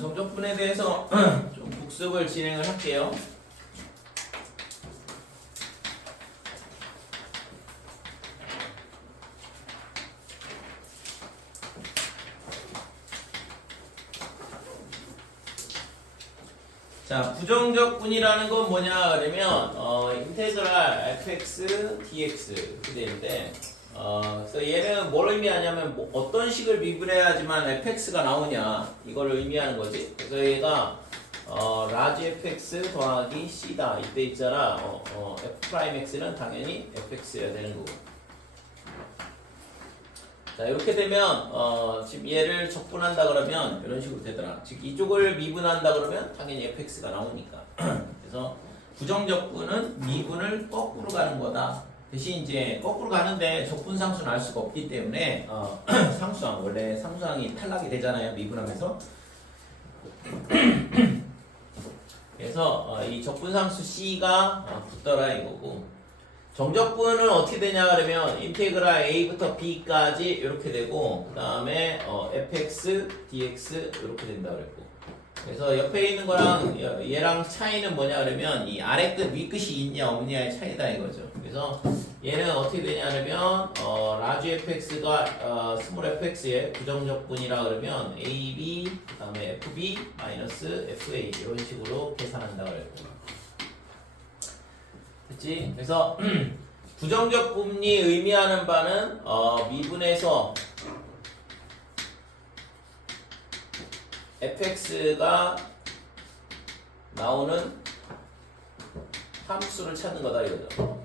정적분에 대해서 좀 복습을 진행을 할게요. 자, 부정적분이라는 건 뭐냐 그러면 인테그랄 fx dx 이렇게 되는데 그래서 얘는 뭘 의미하냐면 어떤 식을 미분해야지만 fx가 나오냐 이걸 의미하는 거지. 그래서 얘가 라지 fx 더하기 c다 이때 있잖아. f'x는 당연히 fx여야 되는 거고. 자, 이렇게 되면 지금 얘를 적분한다 그러면 이런 식으로 되더라. 즉 이쪽을 미분한다 그러면 당연히 fx가 나오니까. 그래서 부정적분은 미분을 거꾸로 가는 거다. 대신 이제 거꾸로 가는데 적분상수는 알 수가 없기 때문에 상수항 원래 상수항이 탈락이 되잖아요. 미분하면서. 그래서 이 적분상수 c가 붙더라 이거고. 정적분은 어떻게 되냐 그러면 인테그랄 a부터 b까지 이렇게 되고 그 다음에 fx, dx 이렇게 된다 그랬고. 그래서 옆에 있는 거랑 얘랑 차이는 뭐냐 그러면 이 아래 끝 위 끝이 있냐 없냐의 차이다 이거죠. 그래서 얘는 어떻게 되냐 그러면 라지 fx가 스몰 fx의 부정적분이라 그러면 ab 그 다음에 fb 마이너스 fa 이런 식으로 계산한다 그랬고. 됐지? 그래서 부정적분이 의미하는 바는 미분에서 fx가 나오는 함수를 찾는 거다 이거죠.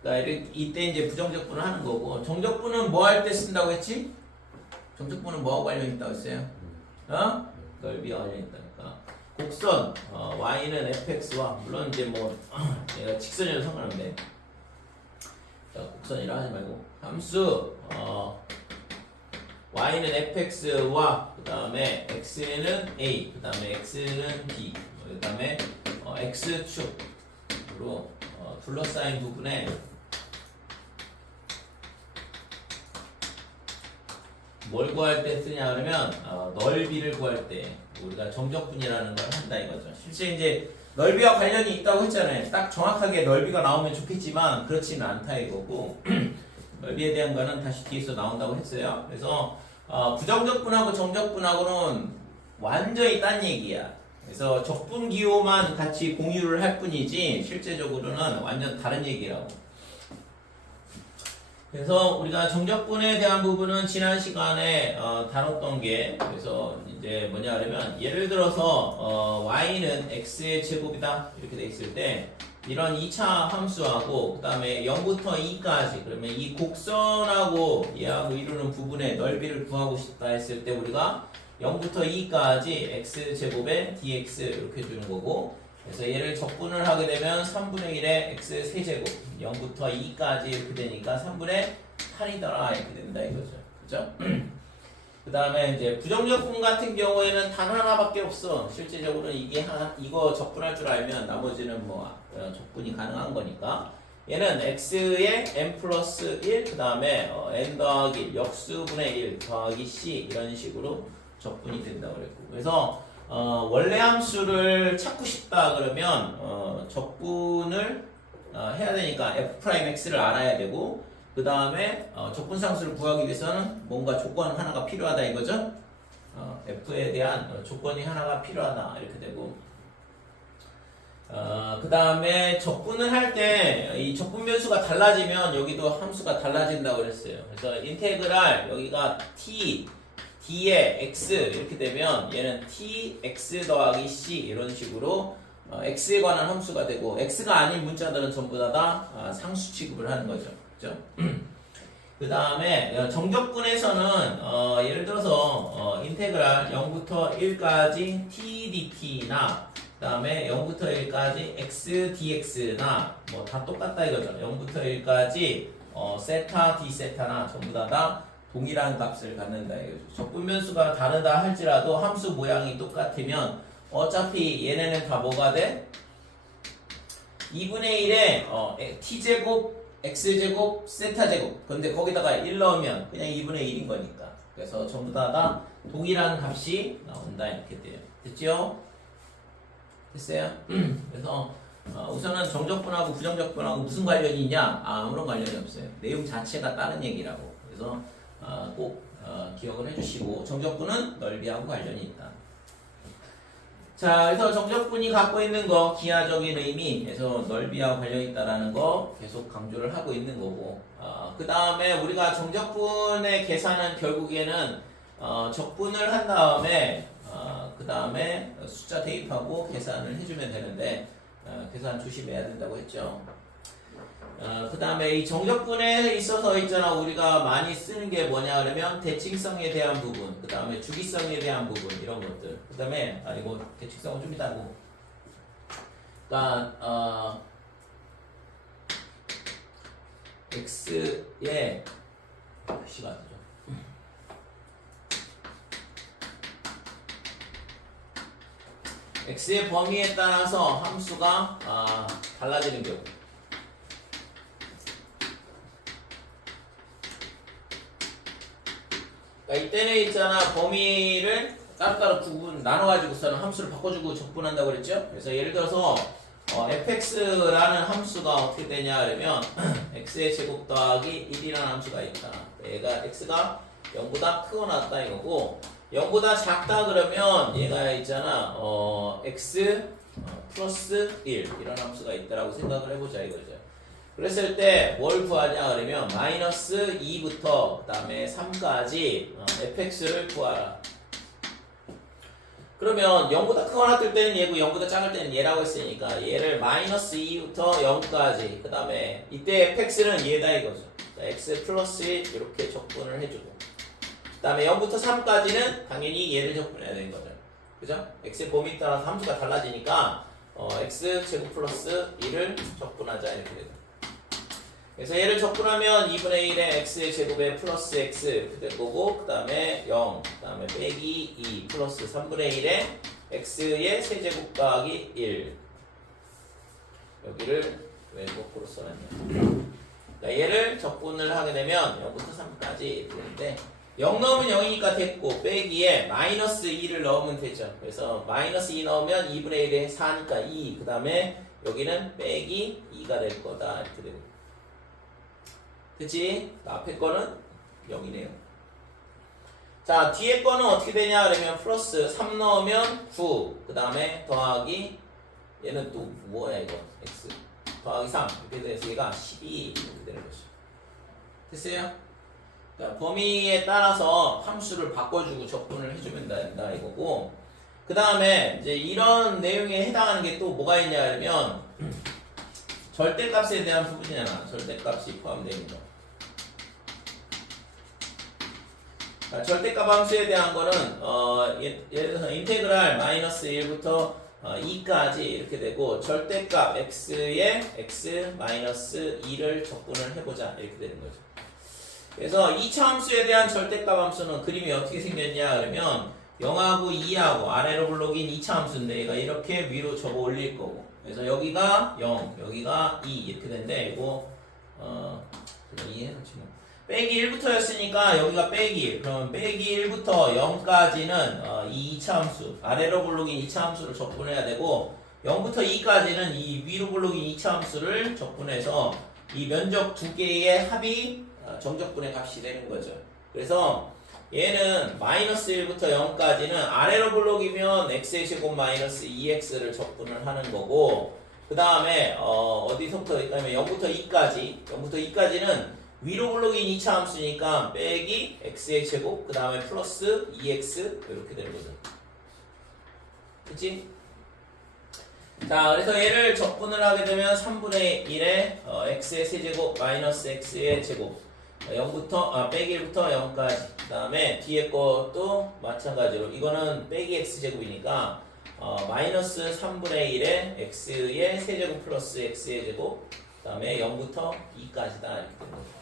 그러니까 이때 이제 부정적분을 하는 거고, 정적분은 뭐 할 때 쓴다고 했지? 정적분은 뭐하고 관련 있다고 했어요? 넓이와 관련 있다니까. 곡선 y는 fx와 물론 이제 뭐 얘가 직선이라도 상관없는데, 자, 곡선이라 하지 말고 함수 y는 fx와 그 다음에 x는 a, 그 다음에 x는 b, 그 다음에 x축으로 둘러싸인 부분에 뭘 구할 때 쓰냐 그러면 넓이를 구할 때 우리가 정적분이라는 걸 한다 이거죠. 실제 이제 넓이와 관련이 있다고 했잖아요. 딱 정확하게 넓이가 나오면 좋겠지만 그렇지는 않다 이거고 넓이에 대한 거는 다시 뒤에서 나온다고 했어요. 그래서 부정적분하고 정적분하고는 완전히 딴 얘기야. 그래서 적분기호만 같이 공유를 할 뿐이지 실제적으로는 완전 다른 얘기라고. 그래서 우리가 정적분에 대한 부분은 지난 시간에 다뤘던 게, 그래서 이제 뭐냐 하면 예를 들어서 y는 x의 제곱이다 이렇게 돼 있을 때 이런 2차 함수하고 그 다음에 0부터 2까지 그러면 이 곡선하고 얘하고 이루는 부분의 넓이를 구하고 싶다 했을 때 우리가 0부터 2까지 x 제곱에 dx 이렇게 주는 거고, 그래서 얘를 적분을 하게 되면 3분의 1에 x 세제곱 0부터 2까지 이렇게 되니까 3분의 8이더라 이렇게 된다 이거죠. 그죠? 그 다음에 이제 부정적분 같은 경우에는 단 하나밖에 없어. 실제적으로는 이거 적분할 줄 알면 나머지는 뭐 적분이 가능한 거니까. 얘는 x의 n 플러스 1, 그 다음에 n 더하기 1, 역수분의 1 더하기 c 이런 식으로 적분이 된다고 그랬고. 그래서 원래 함수를 찾고 싶다 그러면 적분을 해야 되니까 f'x를 알아야 되고, 그 다음에 적분상수를 구하기 위해서는 뭔가 조건 하나가 필요하다 이거죠. f에 대한 조건이 하나가 필요하다 이렇게 되고, 그 다음에 적분을 할 때 이 적분 변수가 달라지면 여기도 함수가 달라진다고 그랬어요. 그래서 인테그랄 여기가 t d에 x 이렇게 되면 얘는 t x 더하기 c 이런 식으로 x에 관한 함수가 되고, x가 아닌 문자들은 전부 다 상수 취급을 하는 거죠. 그죠? 그 다음에 정적분에서는 예를 들어서 인테그랄 0부터 1까지 t dt나 그 다음에 0부터 1까지 x dx나 뭐 다 똑같다 이거죠. 0부터 1까지 세타 d 세타나 전부 다 동일한 값을 갖는다 이거죠. 적분 변수가 다르다 할지라도 함수 모양이 똑같으면 어차피 얘네는 다 뭐가 돼? 2분의 1에 t제곱 x제곱 세타제곱. 근데 거기다가 1 넣으면 그냥 2분의 1인 거니까. 그래서 전부 다가 동일한 값이 나온다 이렇게 돼요. 됐죠? 됐어요? 그래서 우선은 정적분하고 부정적분하고 무슨 관련이 있냐? 아무런 관련이 없어요. 내용 자체가 다른 얘기라고. 그래서 꼭 기억을 해주시고 정적분은 넓이하고 관련이 있다. 자, 그래서 정적분이 갖고 있는 거 기하적인 의미, 그래서 넓이하고 관련이 있다라는 거 계속 강조를 하고 있는 거고, 그 다음에 우리가 정적분의 계산은 결국에는 적분을 한 다음에 그 다음에 숫자 대입하고 계산을 해주면 되는데 계산 조심해야 된다고 했죠. 그 다음에 이 정적분에 있어서 있잖아 우리가 많이 쓰는 게 뭐냐 그러면 대칭성에 대한 부분, 그 다음에 주기성에 대한 부분 이런 것들, 그 다음에 아니고 대칭성은 좀 이따 하고, 그러니까 x의 시간 x의 범위에 따라서 함수가 달라지는 경우. 그러니까 이때는 있잖아 범위를 따로따로 나눠가지고서는 함수를 바꿔주고 적분한다고 그랬죠? 그래서 예를 들어서 fx라는 함수가 어떻게 되냐 그러면 x의 제곱 더하기 1이라는 함수가 있다. 얘가 x가 0보다 크거나 같다 이거고, 0보다 작다 그러면 얘가 있잖아 x 플러스 1 이런 함수가 있다라고 생각을 해보자 이거죠. 그랬을 때 뭘 구하냐 그러면 마이너스 2부터 그 다음에 3까지 fx를 구하라. 그러면 0보다 크거나 뜰 때는 얘고 0보다 작을 때는 얘라고 했으니까 얘를 마이너스 2부터 0까지, 그 다음에 이때 fx는 얘다 이거죠. x 플러스 1 이렇게 적분을 해주고, 그 다음에 0부터 3까지는 당연히 얘를 적분해야 되는 거죠. 그죠? x의 범위에 따라서 함수가 달라지니까 x 제곱 플러스 1을 적분하자 이렇게 되죠. 그래서 얘를 적분하면 2분의 1에 x의 제곱에 플러스 x 이렇게 될 거고, 그 다음에 0, 그 다음에 빼기 2 플러스 3분의 1에 x의 세제곱 더하기 1. 여기를 왜 거꾸로 써놨냐. 그러니까 얘를 적분을 하게 되면 0부터 3까지 이렇게 되는데 0 넣으면 0이니까 됐고, 빼기에 마이너스 2를 넣으면 되죠. 그래서 마이너스 2 넣으면 2분의 1에 4니까 2, 그 다음에 여기는 빼기 2가 될 거다 이렇게 되고. 그치? 앞에 거는 0이네요. 자, 뒤에 거는 어떻게 되냐 그러면 플러스 3 넣으면 9, 그 다음에 더하기 얘는 또 뭐야 이거 x 더하기 3 이렇게 돼서 얘가 12 이렇게 되는 거죠. 됐어요? 그러니까 범위에 따라서 함수를 바꿔주고 적분을 해주면 된다 이거고, 그 다음에 이제 이런 내용에 해당하는 게 또 뭐가 있냐 그러면 절대값에 대한 부분이잖아. 절대값이 포함되어 있는 거. 절대값 함수에 대한 거는 예를 들어서 인테그랄 마이너스 1부터 2까지 이렇게 되고, 절대값 x에 x 마이너스 2를 적분을 해보자 이렇게 되는 거죠. 그래서 2차 함수에 대한 절대값 함수는 그림이 어떻게 생겼냐 그러면 0하고 2하고 아래로 블록인 2차 함수인데 얘가 이렇게 위로 접어 올릴 거고, 그래서 여기가 0, 여기가 2 이렇게 되는데 이거 이해해놓지 뭐. 빼기 1부터였으니까 여기가 빼기 1. 그러면 빼기 1부터 0까지는 이 2차 함수, 아래로 블록인 2차 함수를 적분해야 되고, 0부터 2까지는 이 위로 블록인 2차 함수를 적분해서 이 면적 두 개의 합이 정적분의 값이 되는 거죠. 그래서 얘는 마이너스 1부터 0까지는 아래로 블록이면 x의 제곱 마이너스 2x를 적분을 하는 거고, 그 다음에 어디서부터 그러면 0부터 2까지는 위로 블록인 2차 함수니까 빼기 x의 제곱 그 다음에 플러스 2x 이렇게 되는 거죠. 그치? 자, 그래서 얘를 적분을 하게 되면 3분의 1에 x의 세제곱 마이너스 x의 제곱 0부터 빼기 1부터 0까지, 그 다음에 뒤에 것도 마찬가지로 이거는 빼기 x제곱이니까 마이너스 3분의 1에 x의 세제곱 플러스 x의 제곱 그 다음에 0부터 2까지다 이렇게 되는 거죠.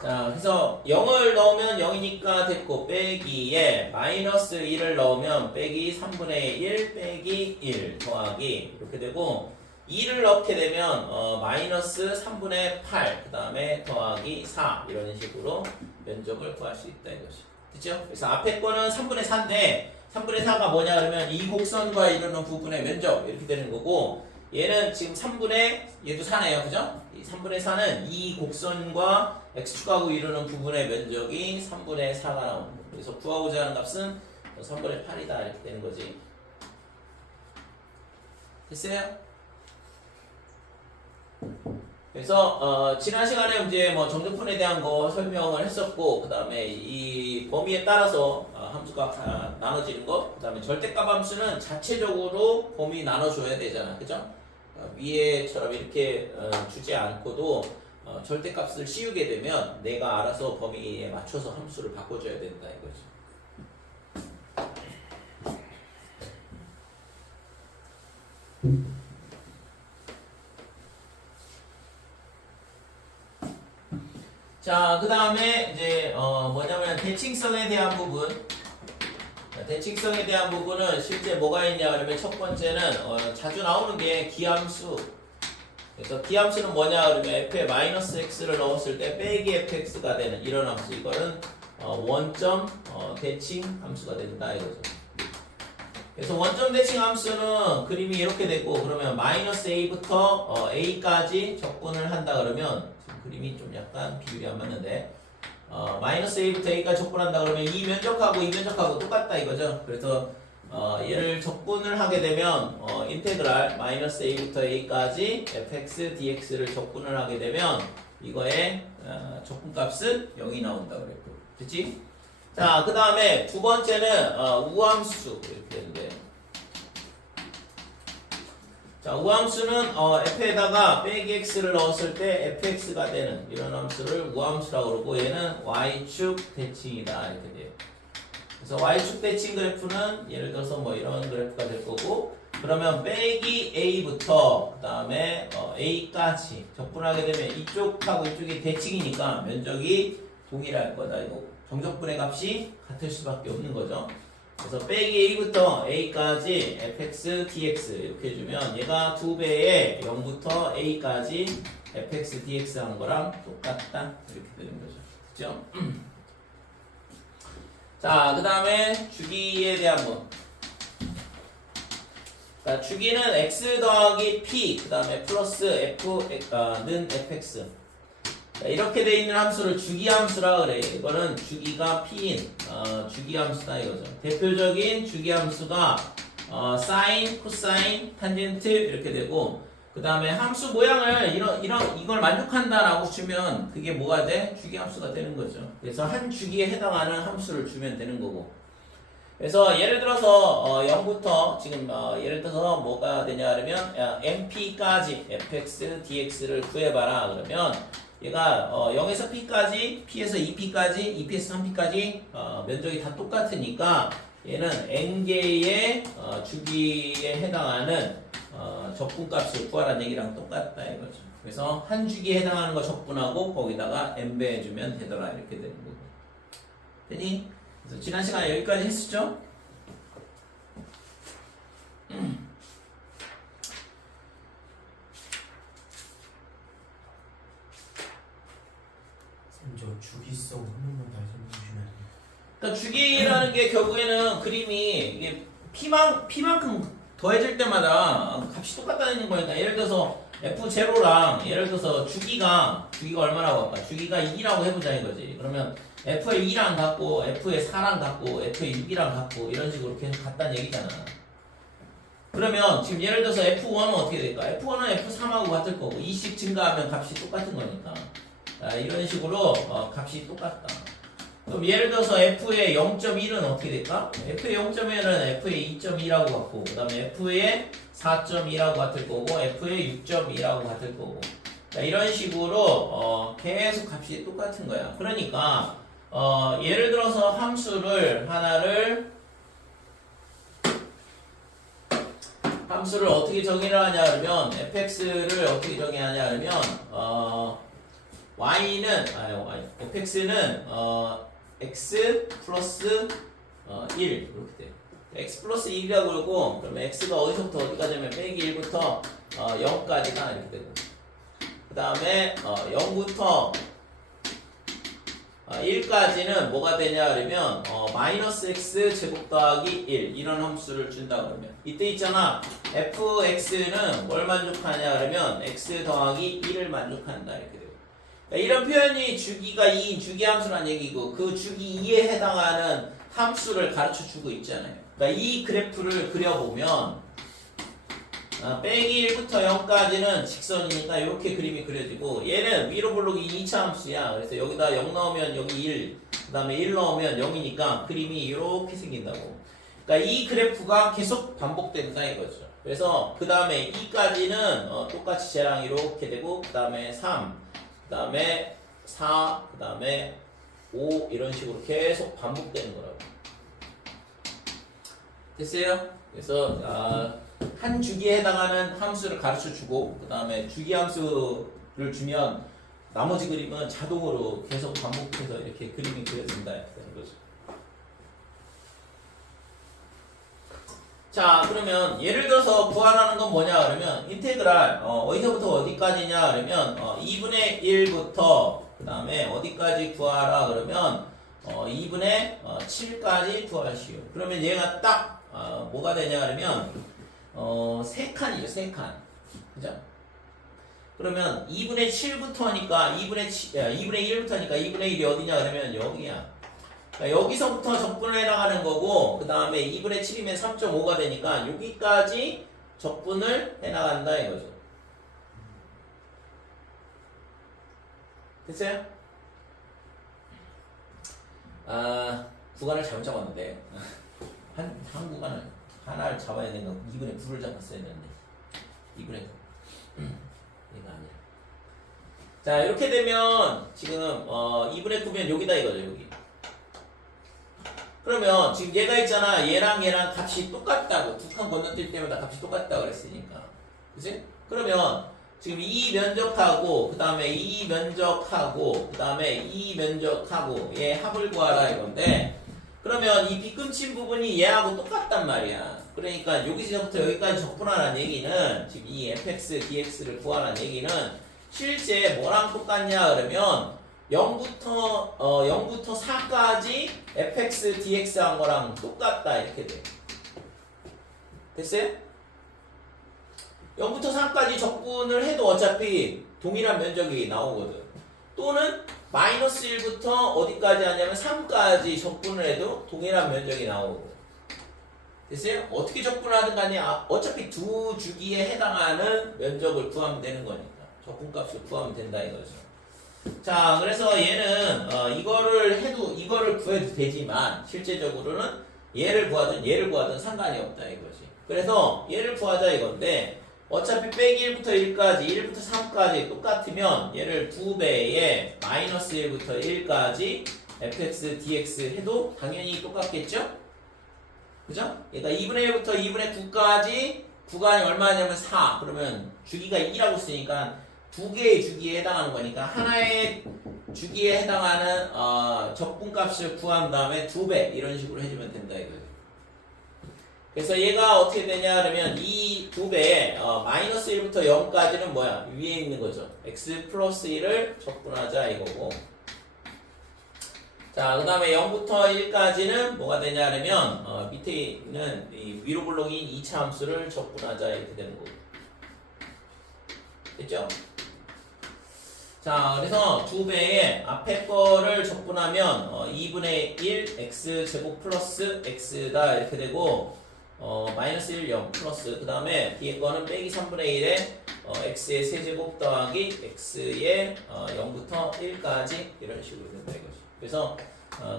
자, 그래서 0을 넣으면 0이니까 됐고, 빼기에 마이너스 1을 넣으면 빼기 3분의 1 빼기 1 더하기 이렇게 되고, 2를 넣게 되면 마이너스 3분의 8, 그 다음에 더하기 4 이런 식으로 면적을 구할 수 있다 이거지. 됐죠? 그래서 앞에 거는 3분의 4인데 3분의 4가 뭐냐 그러면 이 곡선과 이루는 부분의 면적 이렇게 되는 거고, 얘는 지금 3분의 얘도 4네요. 그죠? 이 3분의 4는 이 곡선과 x축하고 이루는 부분의 면적이 3분의 4가 나오는 거예요. 그래서 구하고자 하는 값은 3분의 8이다 이렇게 되는 거지. 됐어요? 그래서 지난 시간에 이제 뭐 정적분에 대한 거 설명을 했었고, 그 다음에 이 범위에 따라서 함수가 나눠지는 거, 그 다음에 절대값 함수는 자체적으로 범위 나눠줘야 되잖아, 그죠? 위에처럼 이렇게 주지 않고도 절대값을 씌우게 되면 내가 알아서 범위에 맞춰서 함수를 바꿔줘야 된다 이거지. 자, 그 다음에 이제 뭐냐면 대칭성에 대한 부분. 대칭성에 대한 부분은 실제 뭐가 있냐 그러면 첫 번째는 자주 나오는 게 기함수. 그래서 기함수는 뭐냐 그러면 f에 마이너스 x를 넣었을 때 빼기 fx가 되는 이런 함수. 이거는 원점 대칭 함수가 된다 이거죠. 그래서 원점 대칭 함수는 그림이 이렇게 되고, 그러면 마이너스 a부터 a까지 적분을 한다 그러면, 지금 그림이 좀 약간 비율이 안 맞는데, 마이너스 a부터 a까지 적분한다 그러면 이 면적하고 이 면적하고 똑같다 이거죠. 그래서 얘를 적분을 하게 되면 인테그랄 마이너스 a부터 a까지 fx dx를 적분을 하게 되면 이거의 적분값은 0이 나온다 그랬고, 그렇지? 자, 그 다음에 두 번째는 우함수 이렇게 되는데, 자, 우함수는 f에다가 빼기 x를 넣었을 때 fx가 되는 이런 함수를 우함수라고 그러고, 얘는 y축 대칭이다 이렇게 돼요. 그래서 y축 대칭 그래프는 예를 들어서 뭐 이런 그래프가 될 거고, 그러면 빼기 a부터 그 다음에 a까지 적분하게 되면 이쪽하고 이쪽이 대칭이니까 면적이 동일할 거다 이거. 정적분의 값이 같을 수밖에 없는 거죠. 그래서 빼기 a부터 a까지 fx dx 이렇게 해주면 얘가 2배의 0부터 a까지 fx dx 하는 거랑 똑같다 이렇게 되는 거죠. 그죠? 자, 그 다음에 주기에 대한 거. 자, 주기는 x 더하기 p 그 다음에 플러스 f는 fx. 자, 이렇게 돼 있는 함수를 주기함수라 그래. 이거는 주기가 p인 주기함수다 이거죠. 대표적인 주기함수가 사인, 코사인, 탄젠트 이렇게 되고, 그 다음에 함수 모양을 이걸 만족한다라고 주면 그게 뭐가 돼? 주기함수가 되는 거죠. 그래서 한 주기에 해당하는 함수를 주면 되는 거고. 그래서 예를 들어서 0부터 지금 예를 들어서 뭐가 되냐 그러면 mp까지 fx dx를 구해봐라 그러면, 얘가 0에서 p까지, p에서 2p까지, 2p에서 3p까지 면적이 다 똑같으니까 얘는 n개의 주기에 해당하는 적분값을 구하라는 얘기랑 똑같다 이거죠. 그래서 한 주기에 해당하는 거 적분하고 거기다가 n배 해주면 되더라 이렇게 되는 거고. 되니? 그래서 지난 시간에 여기까지 했었죠? 저 주기성 한 번만 다시 설명해 주시면 안 돼요? 그러니까 주기라는 게 결국에는 그림이 이게 p만큼 더해질 때마다 값이 똑같다는 거니까, 예를 들어서 f0랑 예를 들어서 주기가 얼마라고 할까? 주기가 2라고 해보자 이거지. 그러면 f의 2랑 같고 f의 4랑 같고 f의 6이랑 같고 이런 식으로 계속 같다는 얘기잖아. 그러면 지금 예를 들어서 f1은 어떻게 될까? f1은 f3하고 같을 거고 2씩 증가하면 값이 똑같은 거니까. 이런 식으로 값이 똑같다. 그럼 예를 들어서 f의 0.1은 어떻게 될까? f의 0.1은 f의 2.2라고 같고, 그 다음에 f의 4.2라고 같을 거고, f의 6.2라고 같을 거고. 이런 식으로 계속 값이 똑같은 거야. 그러니까 예를 들어서 함수를 어떻게 정의를 하냐 그러면, fx를 어떻게 정의하냐 그러면 fx는 x 플러스 1 이렇게 돼요. x 플러스 1이라고 그러고 그러면 x가 어디서부터 어디까지 하면 빼기 1부터 0까지가 이렇게 되고 그 다음에 0부터 1까지는 뭐가 되냐 그러면 마이너스 x 제곱 더하기 1 이런 함수를 준다 그러면 이때 있잖아 fx는 뭘 만족하냐 그러면 x 더하기 1을 만족한다 이렇게 되고 그러니까 이런 표현이 주기가 2인 주기함수란 얘기고 그 주기 2에 해당하는 함수를 가르쳐 주고 있잖아요. 그러니까 이 그래프를 그려보면 빼기 1부터 0까지는 직선이니까 이렇게 그림이 그려지고 얘는 위로 블록이 2차 함수야. 그래서 여기다 0 넣으면 여기 1, 그 다음에 1 넣으면 0이니까 그림이 이렇게 생긴다고. 그러니까 이 그래프가 계속 반복된다 이거죠. 그래서 그 다음에 2까지는 똑같이 쟤랑 이렇게 되고 그 다음에 3, 그 다음에 4, 그 다음에 5 이런 식으로 계속 반복되는 거라고. 됐어요? 그래서 한 주기에 해당하는 함수를 가르쳐 주고 그 다음에 주기 함수를 주면 나머지 그림은 자동으로 계속 반복해서 이렇게 그림이 그려진다 이런 거죠. 자 그러면 예를 들어서 구하라는 건 뭐냐 그러면 인테그랄 어디서부터 어디까지냐 그러면 2분의 1부터 그 다음에 어디까지 구하라 그러면 2분의 7까지 구하시오. 그러면 얘가 딱 뭐가 되냐 그러면 3칸이죠 3칸 그죠? 그러면 2분의 7부터 하니까 2분의 1부터 하니까 2분의 1이 어디냐 그러면 여기야. 그러니까 여기서부터 적분을 해나가는 거고 그 다음에 2분의 7이면 3.5가 되니까 여기까지 적분을 해나간다 이거죠. 됐어요? 구간을 잘못 잡았는데 한 구간을 하나를 잡아야 되는 거 2분의 9를 잡았어야 되는데 2분의 9 얘가 아니야. 자 이렇게 되면 지금 2분의 9면 여기다 이거죠 여기. 그러면 지금 얘가 있잖아 얘랑 값이 똑같다고 두 칸 건너뛸 때마다 값이 똑같다고 그랬으니까 그치? 그러면 지금 이 면적하고 그 다음에 이 면적하고 그 다음에 이 면적하고 얘 합을 구하라 이건데 그러면 이 빗금친 부분이 얘하고 똑같단 말이야. 그러니까 여기서부터 여기까지 적분하라는 얘기는 지금 이 fx, dx를 구하라는 얘기는 실제 뭐랑 똑같냐 그러면 0부터 4까지 fx, dx 한 거랑 똑같다 이렇게 돼. 됐어요? 0부터 3까지 적분을 해도 어차피 동일한 면적이 나오거든. 또는 마이너스 1부터 어디까지 하냐면 3까지 적분을 해도 동일한 면적이 나오거든. 됐어요? 어떻게 적분을 하든 간에 어차피 두 주기에 해당하는 면적을 구하면 되는 거니까 적분값을 구하면 된다 이거죠. 자 그래서 얘는 이거를 구해도 되지만 실제적으로는 얘를 구하든 상관이 없다 이거지. 그래서 얘를 구하자 이건데 어차피 빼기 1부터 1까지 1부터 3까지 똑같으면 얘를 2배에 마이너스 1부터 1까지 fx, dx 해도 당연히 똑같겠죠? 그죠? 그러니까 2분의 1부터 2분의 9까지 구간이 얼마냐면 4 그러면 주기가 2라고 쓰니까 두 개의 주기에 해당하는 거니까 하나의 주기에 해당하는 적분값을 구한 다음에 2배 이런 식으로 해주면 된다 이거예요. 그래서 얘가 어떻게 되냐 그러면 이 2배에 마이너스 1부터 0까지는 뭐야? 위에 있는 거죠. x 플러스 1을 적분하자 이거고 자 그 다음에 0부터 1까지는 뭐가 되냐 그러면 밑에 있는 이 위로 블록인 2차 함수를 적분하자 이렇게 되는 거고 됐죠? 자 그래서 2배에 앞에 거를 적분하면 2분의 1 x제곱 플러스 x다 이렇게 되고 마이너스 1, 0 플러스 그 다음에 뒤에 거는 빼기 3분의 1에 x의 세제곱 더하기 x의 0부터 1까지 이런 식으로 된다 이거죠. 그래서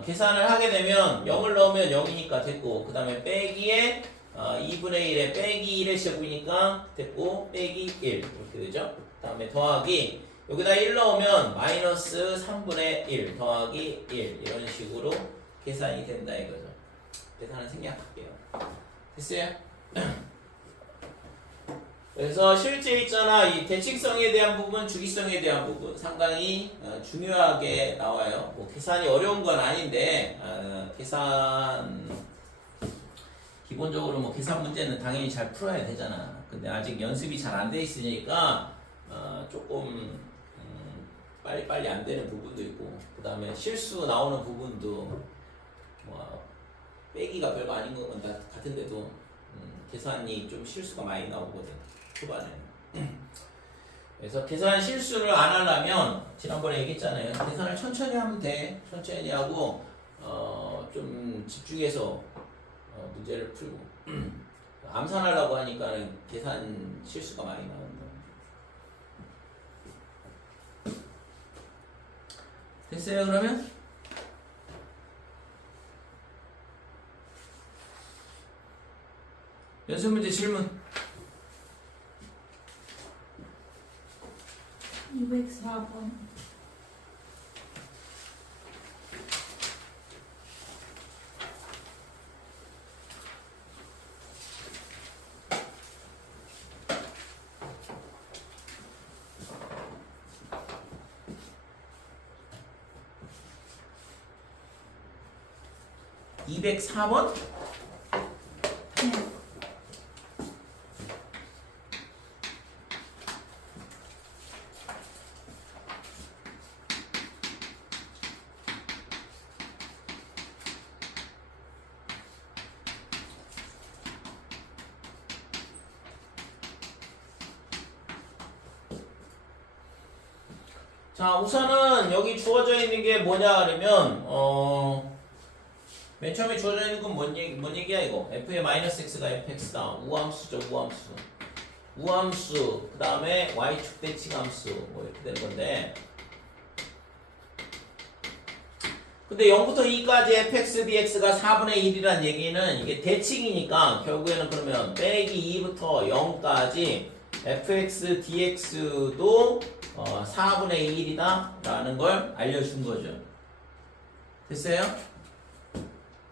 계산을 하게 되면 0을 넣으면 0이니까 됐고 그 다음에 빼기에 2분의 1에 빼기 1의 제곱이니까 됐고 빼기 1 이렇게 되죠. 그 다음에 더하기 여기다 1 넣으면 마이너스 3분의 1 더하기 1 이런 식으로 계산이 된다 이거죠. 계산을 생략할게요. 됐어요? 그래서 실제 있잖아 이 대칭성에 대한 부분, 주기성에 대한 부분 상당히 중요하게 나와요. 뭐 계산이 어려운 건 아닌데 계산 기본적으로 뭐 계산 문제는 당연히 잘 풀어야 되잖아. 근데 아직 연습이 잘 안 돼 있으니까 조금 빨리빨리 안 되는 부분도 있고, 그 다음에 실수 나오는 부분도 뭐 빼기가 별거 아닌 것 같은데도 계산이 좀 실수가 많이 나오거든, 초반에. 그래서 계산 실수를 안 하려면 지난번에 얘기했잖아요. 계산을 천천히 하면 돼. 천천히 하고 좀 집중해서 문제를 풀고 암산하려고 하니까 계산 실수가 많이 나온다. 됐어요 그러면? 연습 문제 질문. 204번. 네. 204번? 네. 자, 우선은 여기 주어져 있는 게 뭐냐 그러면 맨 처음에 주어져 있는 건 뭔 얘기야 이거? f의 마이너스 x가 fx다. 우함수죠, 우함수. 우함수, 그 다음에 y축 대칭함수 뭐 이렇게 되는 건데, 근데 0부터 2까지 fx dx가 4분의 1이란 얘기는 이게 대칭이니까 결국에는 그러면 빼기 2부터 0까지 fx dx도 4분의 1이다 라는 걸 알려준 거죠. 됐어요?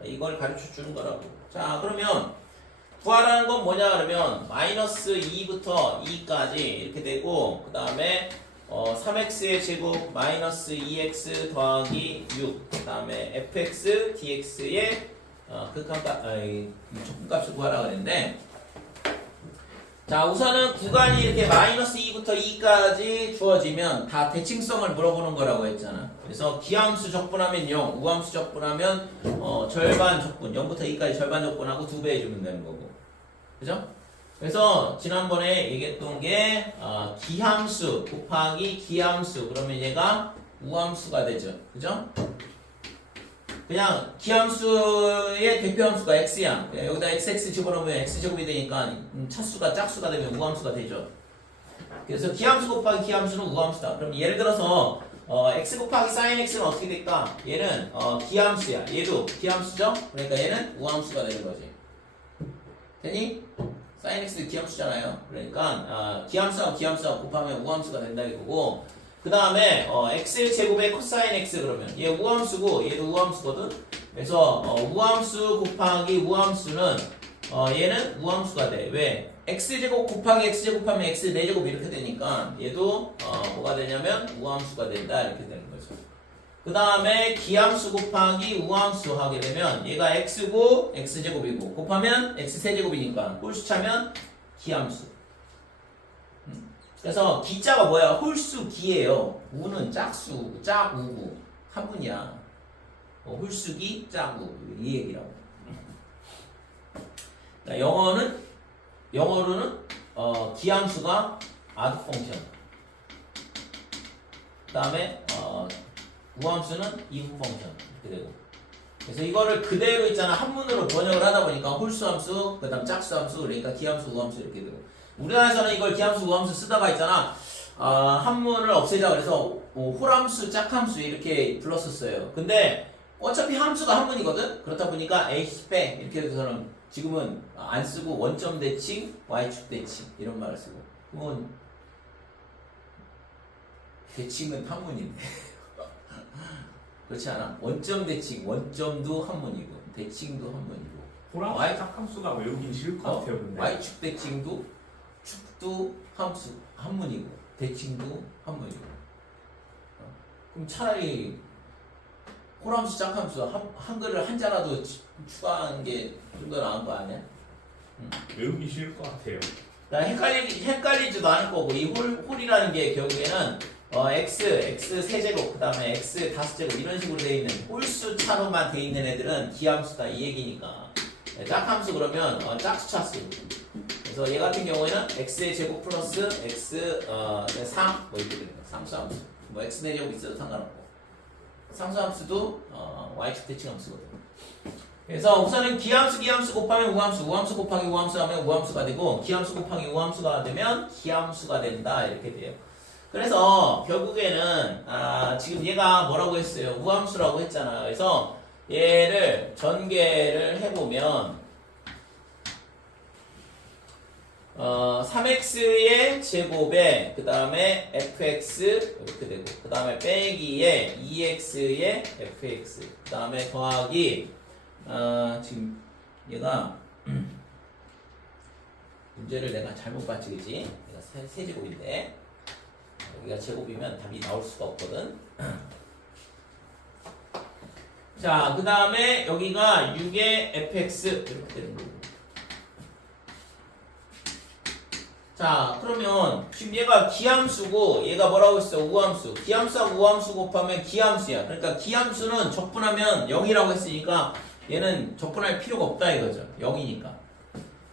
이걸 가르쳐 주는 거라고. 자, 그러면 구하라는 건 뭐냐 그러면 마이너스 2부터 2까지 이렇게 되고, 그 다음에 3x의 제곱 마이너스 2x 더하기 6, 그 다음에 fx dx의 적분값을 구하라 그랬는데, 자, 우선은 구간이 이렇게 마이너스 2부터 2까지 주어지면 다 대칭성을 물어보는 거라고 했잖아. 그래서 기함수 적분하면 0, 우함수 적분하면 절반 적분, 0부터 2까지 절반 적분하고 2배 해주면 되는 거고. 그죠? 그래서 지난번에 얘기했던 게 기함수 곱하기 기함수, 그러면 얘가 우함수가 되죠. 그죠? 그냥 기함수의 대표함수가 x야. 여기다 xx 집어넣으면 x제곱이 되니까 차수가 짝수가 되면 우함수가 되죠. 그래서 기함수 곱하기 기함수는 우함수다. 그럼 예를 들어서 x 곱하기 sin x는 어떻게 될까? 얘는 기함수야. 얘도 기함수죠? 그러니까 얘는 우함수가 되는 거지. 되니? sin x도 기함수잖아요. 그러니까 기함수하고 기함수하고 곱하면 우함수가 된다 이거고, 그 다음에 x 제곱의 코사인 x 그러면 얘 우함수고 얘도 우함수거든. 그래서 우함수 곱하기 우함수는 얘는 우함수가 돼. 왜? x제곱 곱하기 x제곱 하면 x 4제곱 이렇게 되니까 얘도 뭐가 되냐면 우함수가 된다 이렇게 되는 거죠. 그 다음에 기함수 곱하기 우함수 하게 되면 얘가 x고 x제곱이고 곱하면 x 3제곱이니까 홀수 차면 기함수. 그래서 기자가 뭐야? 홀수 기예요. 우는 짝수, 짝우고 한문이야. 홀수기, 짝우 이 얘기라고. 영어로는 기함수가 아드 펑션. 그다음에 우함수는 이브 펑션 이렇게 되고. 그래서 이거를 그대로 있잖아 한문으로 번역을 하다 보니까 홀수함수, 그다음 짝수함수, 그러니까 기함수, 우함수 이렇게 되고. 우리나라에서는 이걸 기함수, 우함수 쓰다가 있잖아. 한문을 없애자 그래서 홀함수, 짝함수 이렇게 불렀었어요. 근데 어차피 함수가 한문이거든. 그렇다 보니까 h 빼 이렇게 해서는 지금은 안 쓰고 원점 대칭, y축 대칭 이런 말을 쓰고. 그건 대칭은 한문인데 그렇지 않아? 원점 대칭, 원점도 한문이고 대칭도 한문이고. 호랑이 짝함수가 외우긴 쉬울 것 같아요. 근데 y축 대칭도 축도 함수 한문이고 대칭도 한문이고. 그럼 차라리 홀함수 짝함수 한글을 한자라도 추가하는 게 좀 더 나은 거 아니야? 외우기 쉬울 것 같아요. 나 헷갈리지도 않을 거고 이 홀이라는 게 결국에는 x 세제곱 그 다음에 x 다섯제곱 이런 식으로 돼 있는 홀수 차로만 돼 있는 애들은 기함수다 이 얘기니까. 짝함수 그러면 짝수 차수. 그래서 얘 같은 경우에는 x의 제곱 플러스 x 3 뭐 이렇게 됩니다. 상수함수. 뭐 x 네 제곱 있어도 상관없고. 상수함수도 y축 대칭함수거든. 그래서 우선은 기함수 곱하면 우함수 곱하기 우함수 하면 우함수가 되고 기함수 곱하기 우함수가 되면 기함수가 된다 이렇게 돼요. 그래서 결국에는 지금 얘가 뭐라고 했어요? 우함수라고 했잖아요. 그래서 얘를 전개를 해보면 3x의 제곱에 그 다음에 fx 이렇게 되고 그 다음에 빼기에 2x의 fx 그 다음에 더하기 지금 얘가 문제를 내가 잘못 봤지 그지? 얘가 세제곱인데 여기가 제곱이면 답이 나올 수가 없거든. 자, 그 다음에 여기가 6의 fx 이렇게 되는 거고. 자, 그러면 지금 얘가 기함수고 얘가 뭐라고 했어? 우함수. 기함수하고 우함수 곱하면 기함수야. 그러니까 기함수는 적분하면 0이라고 했으니까 얘는 적분할 필요가 없다 이거죠. 0이니까.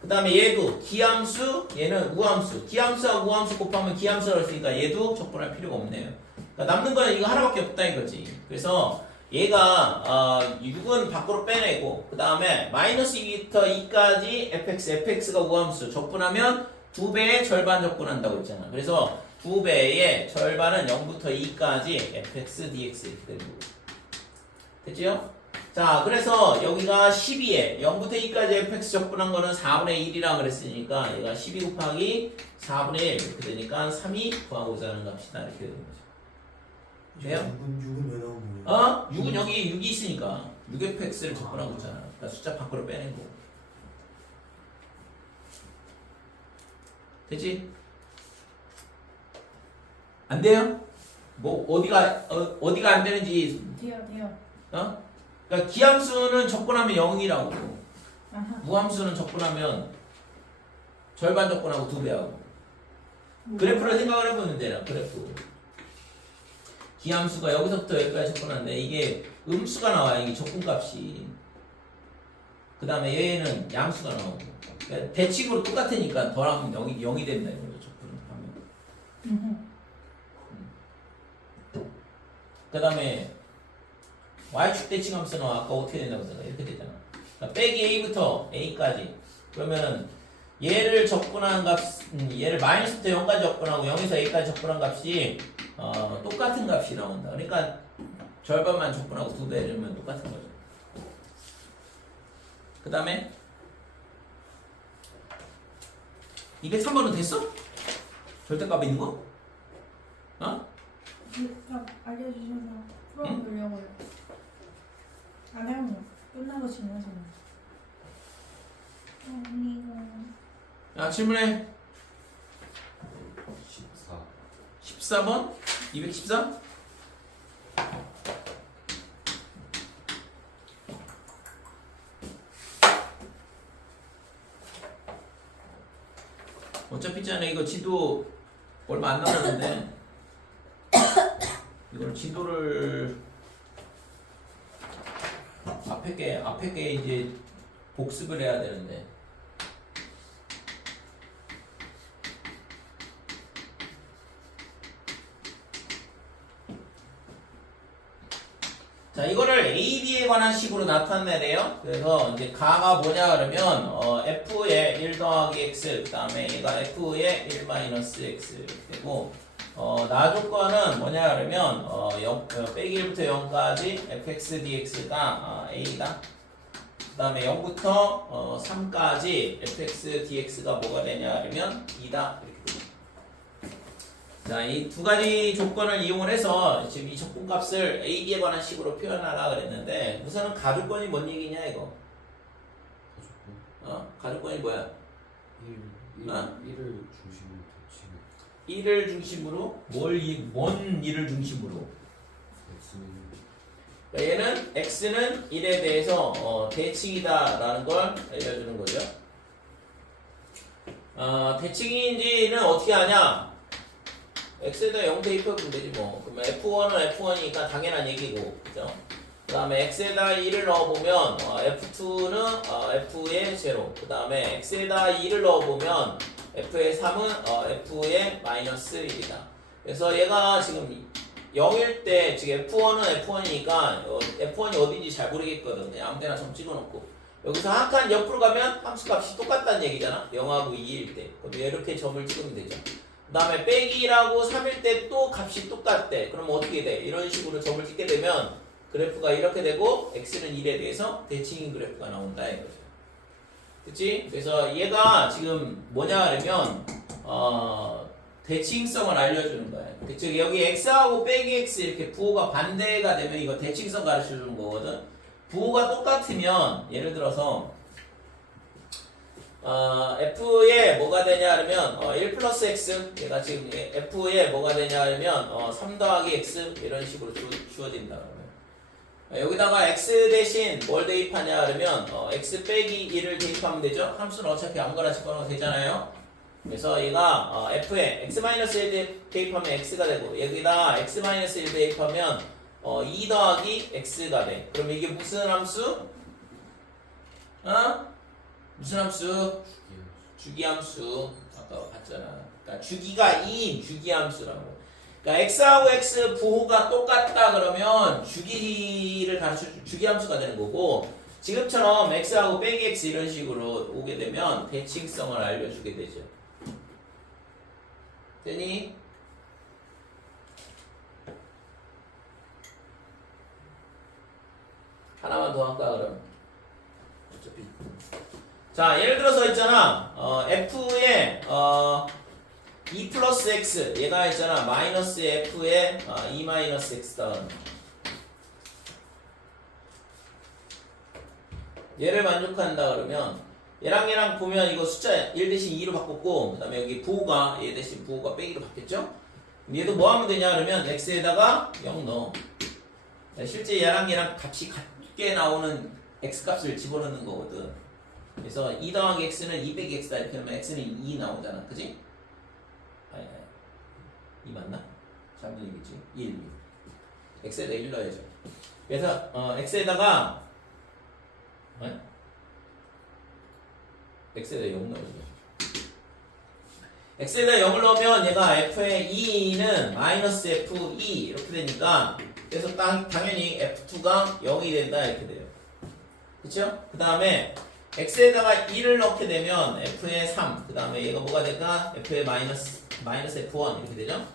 그 다음에 얘도 기함수, 얘는 우함수. 기함수하고 우함수 곱하면 기함수라고 했으니까 얘도 적분할 필요가 없네요. 그러니까 남는 거는 이거 하나밖에 없다 이거지. 그래서 얘가 6은 밖으로 빼내고 그 다음에 마이너스 2부터 2까지 fx가 우함수. 적분하면 2배의 절반 적분한다고 했잖아. 그래서 2배의 절반은 0부터 2까지 fx dx 이렇게 되는 거고. 됐지요? 자, 그래서 여기가 12에 0부터 2까지 fx 적분한 거는 4분의 1이라고 그랬으니까 얘가 12 곱하기 4분의 1 이렇게 되니까 3이 구하고자 하는 값이다 이렇게 되는 거죠. 돼요? 6은 왜 나온 거예요? 6은 여기 6이 있으니까 6fx를 적분하고 있잖아. 그러니까 숫자 밖으로 빼낸 거고. 되지? 안 돼요? 뭐 어디가 안 되는지 돼요. 그러니까 기함수는 적분하면 0이라고 아하. 무함수는 적분하면 절반 적분하고 2배하고 그래프를 생각을 해보면 돼요. 그래프 기함수가 여기서부터 여기까지 적분하는데 이게 음수가 나와요. 이게 적분값이 그 다음에 얘는 양수가 나오고 그러니까 대칭으로 똑같으니까 더하면 0이 된다 이거죠. 적분하면 그 다음에 y축 대칭함수는 아까 어떻게 된다고 했잖아. 이렇게 되잖아. 그러니까 빼기 a부터 a까지. 그러면은 얘를 적분한 값, 얘를 마이너스부터 0까지 적분하고 0에서 a까지 적분한 값이 똑같은 값이 나온다. 그러니까 절반만 적분하고 2배면 똑같은 거죠. 그 다음에 203번은 됐어? 절대값 있는 거? 딱 알려주셔서 풀어보려고요. 안 하면 끝나고 질문하잖아. 야, 질문해. 14 14번? 214? 어차피 있잖아. 이거 지도 얼마 안 남았는데 이걸 지도를 앞에 게 이제 복습을 해야 되는데 자, 이거를 A, B에 관한 식으로 나타내래요. 그래서 이제 가가 뭐냐 그러면 F의 1 더하기 X 그 다음에 얘가 F의 1 마이너스 X 이렇게 되고 나 조건은 뭐냐 그러면 빼기 1부터 0까지 fx dx가 a다. 그 다음에 0부터 3까지 fx dx가 뭐가 되냐 그러면 2다. 이렇게 됩니다. 자, 이 두 가지 조건을 이용을 해서 지금 이 적분값을 a, b에 관한 식으로 표현하라 그랬는데 우선은 가조건이 뭔 얘기냐 이거. 가조건이 뭐야? 1을 중심으로 대칭 1을 중심으로 뭔 1을 중심으로? 얘는 x는 1에 대해서 대칭이다라는 걸 알려주는 거죠. 대칭인지는 어떻게 하냐? x에다 0 대입해보면 되지 뭐. 그러면 f1은 f1이니까 당연한 얘기고, 그죠? 그 다음에 x에다 2를 넣어보면 f2는 f의 0. 그 다음에 x에다 2를 넣어보면 f의 3은 f의 마이너스 1이다. 그래서 얘가 지금 0일 때 지금 F1은 F1이니까 F1이 어딘지 잘 모르겠거든. 그냥 아무데나 좀 찍어놓고 여기서 한 칸 옆으로 가면 함수값이 똑같다는 얘기잖아. 0하고 2일 때. 그럼 이렇게 점을 찍으면 되죠. 그 다음에 빼기라고 3일 때 또 값이 똑같대. 그러면 어떻게 돼? 이런 식으로 점을 찍게 되면 그래프가 이렇게 되고 x는 1에 대해서 대칭인 그래프가 나온다 이거죠. 그치? 그래서 얘가 지금 뭐냐 하면 대칭성을 알려주는 거야. 즉 여기 x하고 빼기 x 이렇게 부호가 반대가 되면 이거 대칭성 가르쳐주는 거거든. 부호가 똑같으면 예를 들어서 f에 뭐가 되냐 하면 1 플러스 x 얘가 지금 f에 뭐가 되냐 하면 3 더하기 x 이런 식으로 주어진다 그러면 여기다가 x 대신 뭘 대입하냐 하면 x 빼기 1을 대입하면 되죠. 함수는 어차피 아무거나 집어넣어도 되잖아요. 그래서 얘가 f에 x-1 대입하면 x가 되고 여기다 x-1 대입하면 2 더하기 x가 돼. 그럼 이게 무슨 함수? 무슨 함수? 주기함수. 아까 봤잖아. 그러니까 주기가 2인 주기함수라고. 그러니까 x하고 x 부호가 똑같다 그러면 주기를 가르쳐 주기함수가 되는 거고 지금처럼 x하고 빼기 x 이런 식으로 오게 되면 대칭성을 알려주게 되죠. 되니? 하나만 더 할까 그럼? 어차피. 자 예를 들어서 있잖아 f에 2 플러스 x 얘가 있잖아 마이너스 f에 2 마이너스 x다. 얘를 만족한다 그러면 얘랑 보면 이거 숫자 1 대신 2로 바꿨고 그 다음에 여기 부호가 얘 대신 부호가 빼기로 바뀌었죠? 얘도 뭐 하면 되냐 그러면 x에다가 0 넣어. 실제 얘랑 값이 같게 나오는 x값을 집어넣는 거거든. 그래서 2 더하기 x는 2 빼기 x다 이렇게 하면 x는 2 나오잖아. 그지? 아니 2 맞나? 잘못 얘기했지? 1 x에다 1 넣어야죠. 그래서 x에다가 x에다 0 넣어야죠. x에다 0을 넣으면 얘가 f의 2는 마이너스 f2 이렇게 되니까 그래서 당연히 f2가 0이 된다 이렇게 돼요. 그쵸? 그 다음에 x에다가 2를 넣게 되면 f의 3, 그 다음에 얘가 뭐가 될까? f의 마이너스 f1 이렇게 되죠?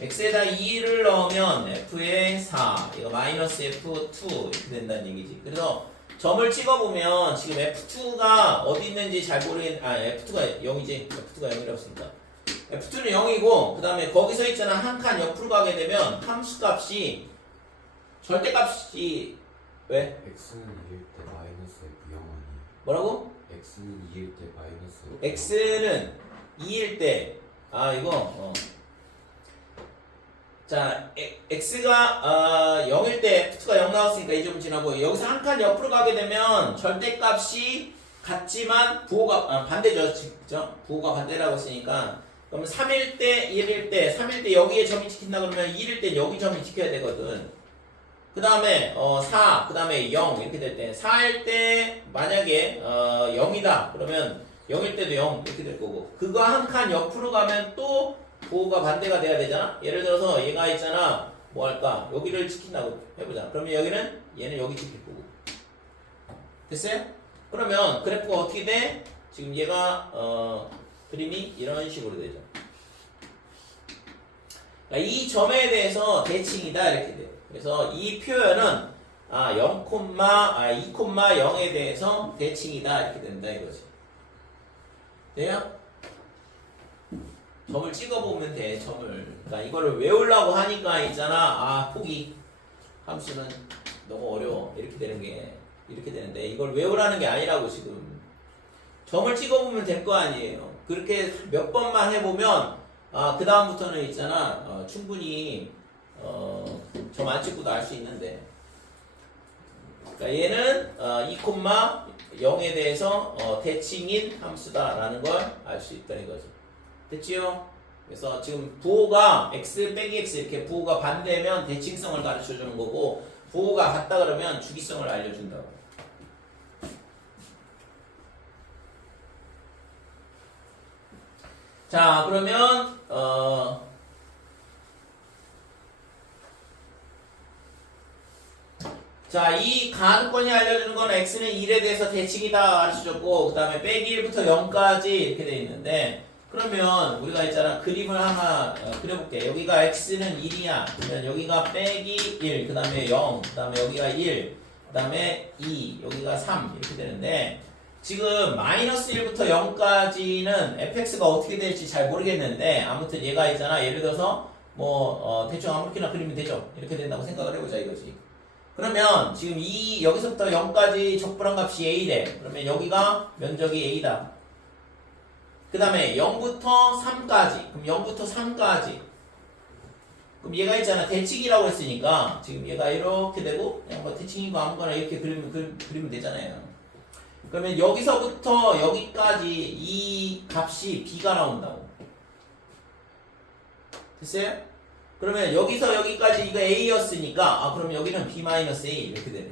x에다 2를 넣으면 f의 4, 이거 마이너스 f2 이렇게 된다는 얘기지. 그래서 점을 찍어보면 지금 f2가 어디 있는지 잘 f2가 0이지. f2가 0이라고 했으니까 f2는 0이고 그 다음에 거기서 있잖아 한 칸 옆으로 가게 되면 함수값이 절대값이 왜? x는 2일 때 마이너스 f 0 아니에요? 뭐라고? x는 2일 때 마이너스 x는 2일 때 이거 자 x가 0일 때 f2가 0 나왔으니까 이 점 지나고 여기서 한 칸 옆으로 가게 되면 절대값이 같지만 부호가 반대죠. 그죠? 부호가 반대라고 했으니까 그러면 3일 때 1일 때 3일 때 여기에 점이 찍힌다 그러면 1일 때 여기 점이 찍혀야 되거든. 그 다음에 4, 그 다음에 0 이렇게 될 때 4일 때 만약에 0이다 그러면 0일 때도 0 이렇게 될 거고 그거 한 칸 옆으로 가면 또 부호가 반대가 돼야 되잖아. 예를 들어서 얘가 있잖아 뭐 할까 여기를 지킨다고 해보자. 그러면 여기는 얘는 여기 지킬 거고 됐어요? 그러면 그래프가 어떻게 돼? 지금 얘가 그림이 이런 식으로 되죠. 그러니까 이 점에 대해서 대칭이다 이렇게 돼요. 그래서 이 표현은 2,0에 대해서 대칭이다 이렇게 된다 이거지. 돼요? 점을 찍어보면 돼. 점을. 그러니까 이거를 외우려고 하니까 있잖아. 포기. 함수는 너무 어려워. 이렇게 되는 게 이렇게 되는데 이걸 외우라는 게 아니라고 지금. 점을 찍어보면 될 거 아니에요. 그렇게 몇 번만 해보면 그 다음부터는 있잖아. 충분히 점 안 찍고도 알 수 있는데 그러니까 얘는 2,0에 대해서 대칭인 함수다라는 걸 알 수 있다는 거지. 됐지요? 그래서 지금 부호가 x 빼기 x 이렇게 부호가 반대면 대칭성을 가르쳐 주는 거고 부호가 같다 그러면 주기성을 알려준다고. 자, 그러면 자, 이 가능권이 알려주는 건 x는 1에 대해서 대칭이다 가르쳐줬고 그 다음에 빼기 1부터 0까지 이렇게 돼 있는데 그러면 우리가 있잖아 그림을 하나 그려볼게. 여기가 x는 1이야. 그러면 여기가 빼기 1, 그 다음에 0, 그 다음에 여기가 1, 그 다음에 2, 여기가 3 이렇게 되는데 지금 마이너스 1부터 0까지는 fx가 어떻게 될지 잘 모르겠는데 아무튼 얘가 있잖아. 예를 들어서 뭐 대충 아무렇게나 그리면 되죠. 이렇게 된다고 생각을 해보자 이거지. 그러면 지금 여기서부터 0까지 적분한 값이 a래. 그러면 여기가 면적이 a다. 그 다음에 0부터 3까지. 그럼 0부터 3까지. 그럼 얘가 있잖아. 대칭이라고 했으니까 지금 얘가 이렇게 되고 그냥 뭐 대칭이고 아무거나 이렇게 그리면 되잖아요. 그러면 여기서부터 여기까지 이 값이 b가 나온다고. 됐어요? 그러면 여기서 여기까지 이거 a였으니까 그럼 여기는 b-a 이렇게 되네.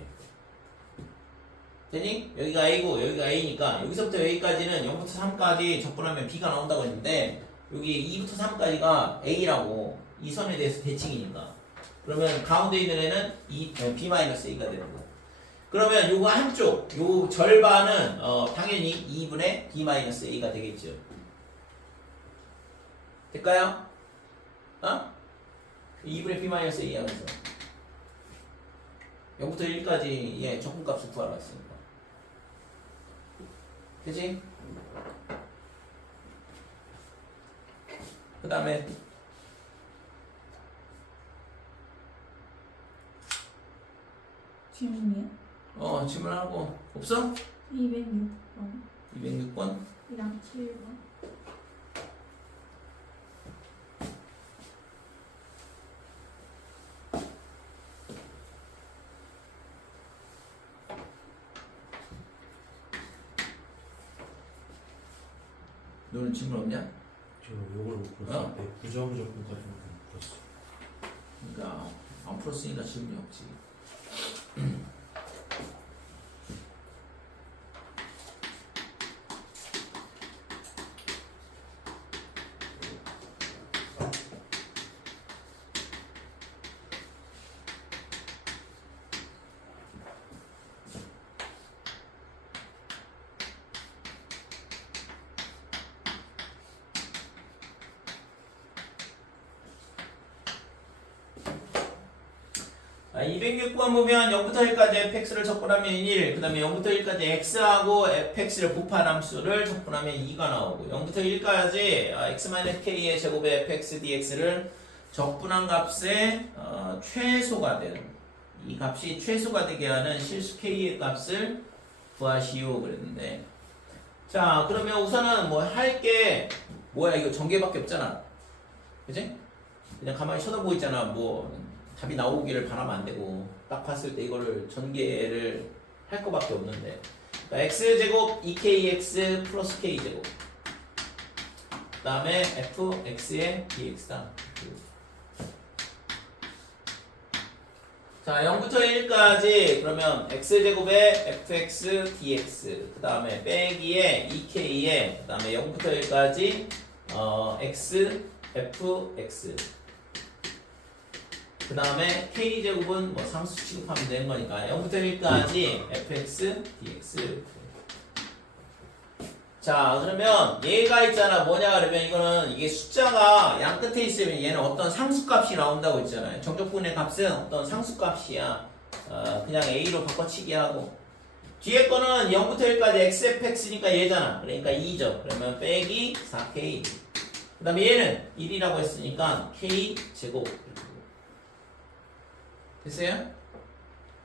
되니? 여기가 a고 여기가 a니까 여기서부터 여기까지는 0부터 3까지 적분하면 b가 나온다고 했는데 여기 2부터 3까지가 a라고 이 선에 대해서 대칭이니까 그러면 가운데 있는 애는 b-a가 되는 거야. 그러면 요거 한쪽 요 절반은 당연히 2분의 b-a가 되겠죠. 될까요? 2분의 b-a 하면서 0부터 1까지 적분값을 구하라 했으니까. 그치? 그 다음에 질문이요? 질문하고 없어? 206번 206번? 이랑 7번 너는 질문 없냐? 저 요걸 못 풀었어. 부정적분까지 못 풀었어. 그러니까 안 풀었으니까 질문이 없지. 아, 206번 보면 0부터 1까지 fx를 적분하면 1, 그 다음에 0부터 1까지 x하고 fx를 곱한 함수를 적분하면 2가 나오고 0부터 1까지 x-k의 제곱의 fx dx를 적분한 값의 최소가 되는 이 값이 최소가 되게 하는 실수 k의 값을 구하시오 그랬는데 자 그러면 우선은 뭐 할 게 뭐야 이거 전개밖에 없잖아 그치? 그냥 가만히 쳐다보고 있잖아 뭐 답이 나오기를 바라면 안 되고 딱 봤을 때 이거를 전개를 할 거밖에 없는데 그러니까 x제곱 2kx 플러스 k제곱 그 다음에 fx의 dx다 자 0부터 1까지 그러면 x제곱의 fx dx 그 다음에 빼기의 2k의 그 다음에 0부터 1까지 x fx 그 다음에 k제곱은 뭐 상수 취급하면 되는 거니까 0부터 1까지 fx dx 자 그러면 얘가 있잖아 뭐냐 그러면 이거는 이게 숫자가 양 끝에 있으면 얘는 어떤 상수값이 나온다고 했잖아요. 정적분의 값은 어떤 상수값이야. 그냥 a로 바꿔치기 하고 뒤에 거는 0부터 1까지 xfx니까 얘잖아. 그러니까 2죠. 그러면 빼기 4k 그 다음에 얘는 1이라고 했으니까 k제곱 됐어요?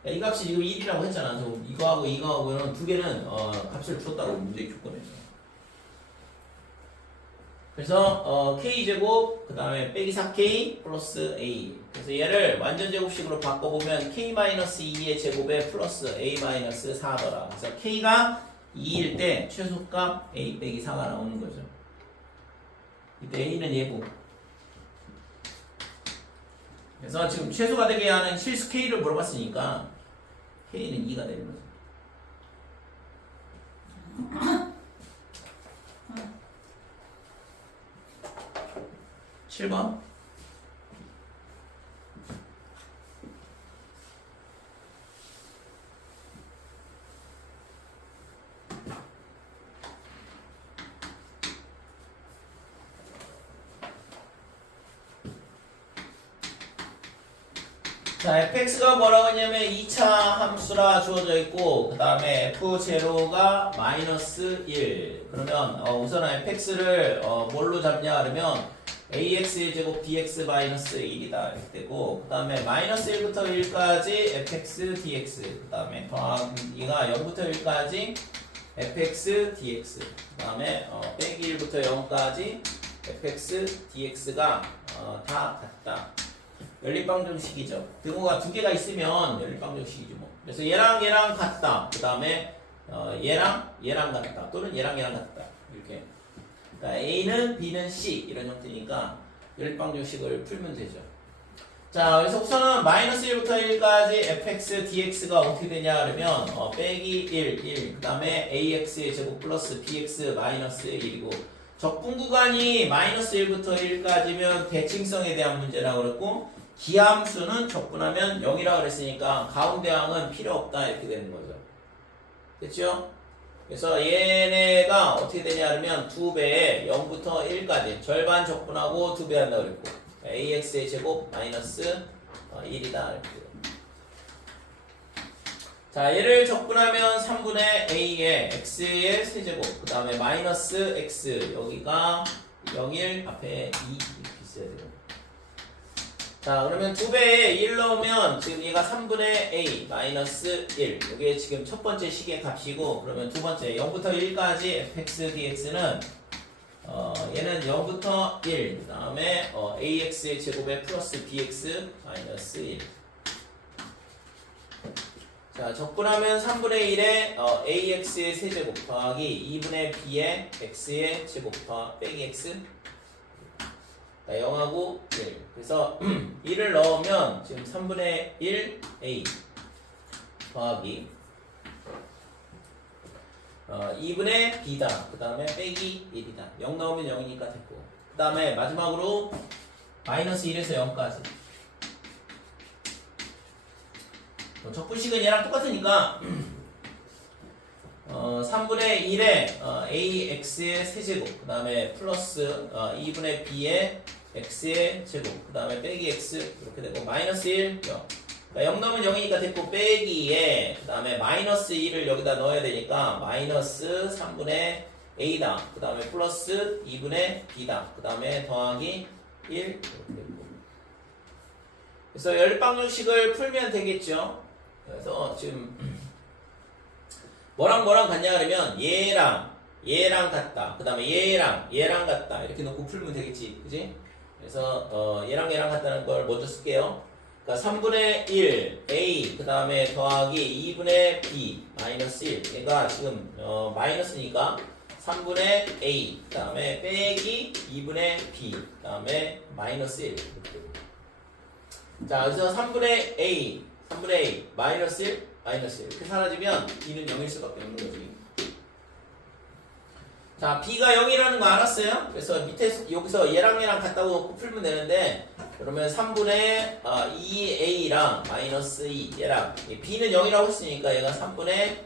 이 값이 지금 1이라고 했잖아. 그래서 이거하고 이거하고는 두 개는 값을 줬다고 문제 조건에서. 그래서 k제곱 그 다음에 빼기 4k 플러스 a. 그래서 얘를 완전 제곱식으로 바꿔보면 k-2의 제곱에 플러스 a-4더라. 그래서 k가 2일 때 최소값 a 빼기 4가 나오는 거죠. 이때 a는 예고. 그래서 지금 최소가 되게 하는 실수 k를 물어봤으니까 k는 2가 되는 거죠. 7번. 자, fx가 뭐라고 했냐면 2차 함수라 주어져 있고 그 다음에 f0가 마이너스 1. 그러면 우선 fx를 뭘로 잡냐 그러면 ax의 제곱 dx 마이너스 1이다 이렇게 되고 그 다음에 마이너스 1부터 1까지 fx dx 그 다음에 더하기가 0부터 1까지 fx dx 그 다음에 빼기 1부터 0까지 fx dx가 다 같다. 연립방정식이죠. 등호가 두 개가 있으면 연립방정식이죠. 뭐. 그래서 얘랑 얘랑 같다. 그 다음에 얘랑 얘랑 같다. 또는 얘랑 얘랑 같다. 이렇게. 그러니까 A는 B는 C 이런 형태니까 연립방정식을 풀면 되죠. 자, 그래서 우선은 마이너스 1부터 1까지 fx dx가 어떻게 되냐 그러면 빼기 1, 그 다음에 ax의 제곱 플러스 bx 마이너스 1이고 적분 구간이 마이너스 1부터 1까지면 대칭성에 대한 문제라고 그랬고 기함수는 적분하면 0이라고 그랬으니까 가운데 항은 필요 없다 이렇게 되는 거죠. 됐죠? 그래서 얘네가 어떻게 되냐 하면 2배에 0부터 1까지 절반 적분하고 2배 한다고 그랬고 ax의 제곱 마이너스 1이다 이렇게 돼요. 자, 얘를 적분하면 3분의 a의 x의 세제곱 그 다음에 마이너스 x 여기가 0, 1 앞에 2 이렇게 있어야 돼요. 자, 그러면 2배에 1 넣으면 지금 얘가 3분의 a 마이너스 1 이게 지금 첫 번째 식의 값이고 그러면 두 번째 0부터 1까지 fx dx는 얘는 0부터 1 그 다음에 ax의 제곱에 플러스 bx 마이너스 1. 자, 적분하면 3분의 1에 ax의 세제곱 더하기 2분의 b의 x의 제곱 빼기 x. 자, 0하고 1. 그래서 1을 넣으면 지금 3분의 1 a 더하기 2분의 b다. 그 다음에 빼기 1이다. 0 넣으면 0이니까 됐고. 그 다음에 마지막으로 마이너스 1에서 0까지. 적분식은 얘랑 똑같으니까 3분의 1에 ax의 세제곱 그 다음에 플러스 2분의 b의 x의 제곱 그 다음에 빼기 x 이렇게 되고 마이너스 1 0. 그러니까 0 넣으면 0이니까 됐고 빼기에 그 다음에 마이너스 2를 여기다 넣어야 되니까 마이너스 3분의 a다. 그 다음에 플러스 2분의 b다. 그 다음에 더하기 1 이렇게 되고. 그래서 연립방정식을 풀면 되겠죠. 그래서 지금 뭐랑 뭐랑 같냐 그러면 얘랑 같다. 그 다음에 얘랑 같다. 이렇게 놓고 풀면 되겠지. 그지? 그래서 얘랑 얘랑 같다는 걸 먼저 쓸게요. 그러니까 3분의 1 a 그 다음에 더하기 2분의 b 마이너스 1 얘가 지금 마이너스니까 3분의 a 그 다음에 빼기 2분의 b 그 다음에 마이너스 1 자, 그래서 3분의 a 마이너스 1 마이너스 1 이렇게 사라지면 b는 0일 수밖에 없는 거지. 자, b가 0이라는 거 알았어요? 그래서 밑에 여기서 얘랑 얘랑 같다고 놓고 풀면 되는데 그러면 3분의 2a랑 마이너스 2 얘랑 b는 0이라고 했으니까 얘가 3분의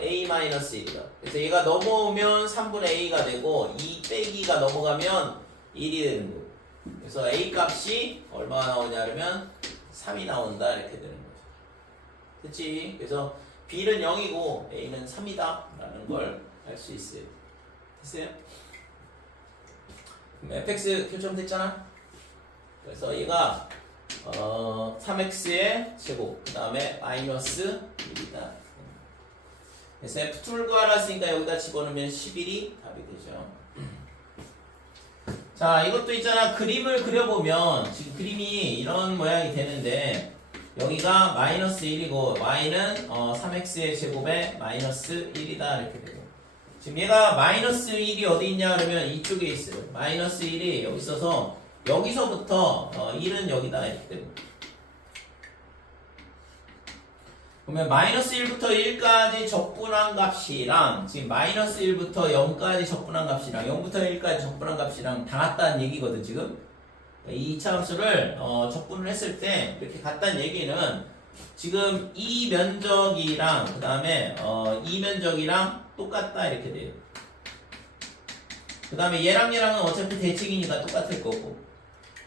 a 마이너스 1이다. 그래서 얘가 넘어오면 3분의 a가 되고 2 빼기가 넘어가면 1이 되는 거고 그래서 a 값이 얼마가 나오냐 그러면 3이 나온다 이렇게 되는 거죠. 됐지? 그래서 b는 0이고 a는 3이다 라는 걸 알 수 있어요. 됐어요? 그럼 fx 교점됐잖아? 그래서 얘가 3x의 제곱 그 다음에 마이너스 1이다. 그래서 f2를 구하라 했으니까 여기다 집어넣으면 11이 답이 되죠. 자, 이것도 있잖아. 그림을 그려보면 지금 그림이 이런 모양이 되는데 여기가 마이너스 1이고 y는 3x의 제곱에 마이너스 1이다 이렇게 되고 지금 얘가 마이너스 1이 어디 있냐 그러면 이쪽에 있어요. 마이너스 1이 여기 있어서 여기서부터 1은 여기다 이렇게 되고 그러면 마이너스 1부터 1까지 적분한 값이랑 지금 마이너스 1부터 0까지 적분한 값이랑 0부터 1까지 적분한 값이랑 다 같다는 얘기거든 지금. 이 2차 함수를 적분을 했을 때 이렇게 같다는 얘기는 지금 이 면적이랑 그 다음에 이 면적이랑 똑같다 이렇게 돼요. 그 다음에 얘랑 얘랑은 어차피 대칭이니까 똑같을 거고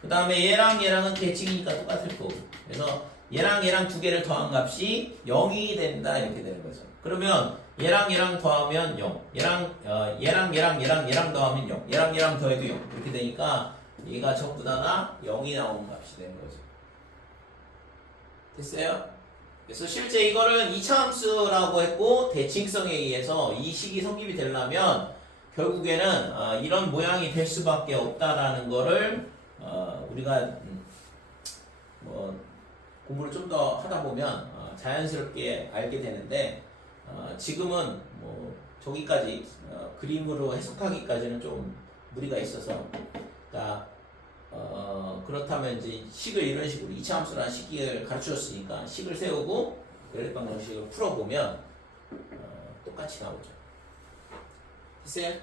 그 다음에 얘랑 얘랑은 대칭이니까 똑같을 거고 그래서 얘랑 얘랑 두 개를 더한 값이 0이 된다 이렇게 되는 거죠. 그러면 얘랑 얘랑 더하면 0 얘랑 얘랑 더하면 0 얘랑 더해도 0 이렇게 되니까 얘가 전부 다가 0이 나오는 값이 되는 거죠. 됐어요? 그래서 실제 이거는 2차 함수라고 했고 대칭성에 의해서 이 식이 성립이 되려면 결국에는 이런 모양이 될 수밖에 없다라는 거를 우리가 뭐 공부를 좀 더 하다 보면 자연스럽게 알게 되는데 지금은 뭐 저기까지 그림으로 해석하기까지는 좀 무리가 있어서 자, 그렇다면 이제 식을 이런 식으로 2차 함수라는 식을 가르쳐줬으니까 식을 세우고 그래프 방정식을 풀어보면 똑같이 나오죠. 됐어요?